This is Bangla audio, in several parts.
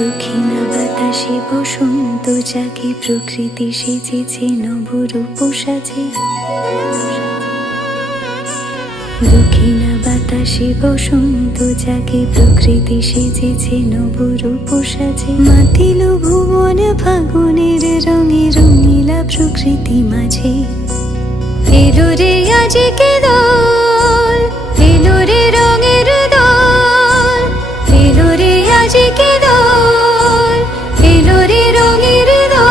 দক্ষিণা বাতাসে বসন্ত জাগে, প্রকৃতি সেজেছে নবরূপ সাজে। দক্ষিণা বাতাসে বসন্ত জাগে, প্রকৃতি সেজেছে নবরূপ সাজে। মাতিল ভুবন ফাগুনের রঙে, রঙিলা প্রকৃতি মাঝে। এলো রে আজকে দোল, এলো রে রঙের দোল, এলো রে আজকে দোল, এলো রে রঙের দোল।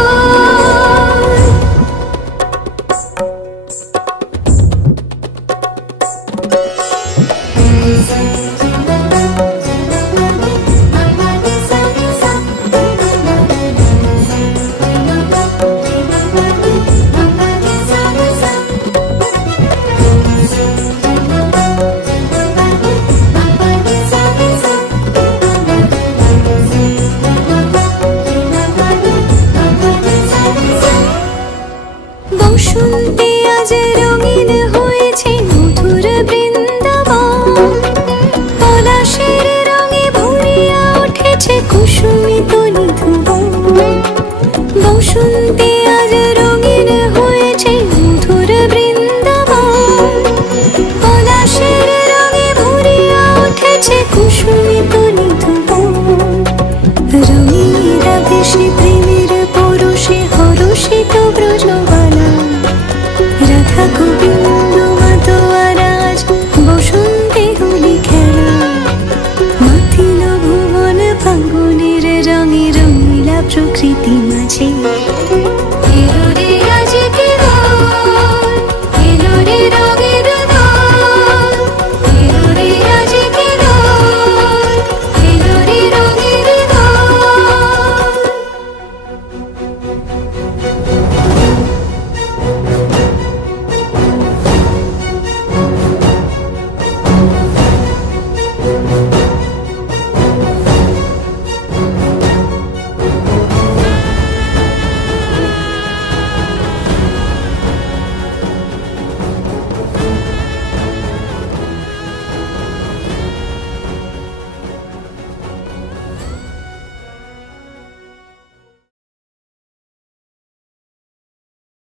বসন্তে আজ রঙিন হয়েছে মধুর বৃন্দাবন, পলাশের রঙে ভরিয়া উঠেছে কুসুমিত নিধুবন। বসন্তে আজ রঙিন হয়েছে মধুর বৃন্দাবন, পলাশের রঙে ভরিয়া উঠেছে কুসুমিত নিধুবন। রঙিন আবেশে প্রেমের পরশে হরষিত ব্রজবালা, রাধা গোবিন্দ মাতোয়ারাজ বসন্তে হোলি খেলা। মাতিল ভুবন ফাগুনের রঙে, রঙিলা প্রকৃতি মাঝে।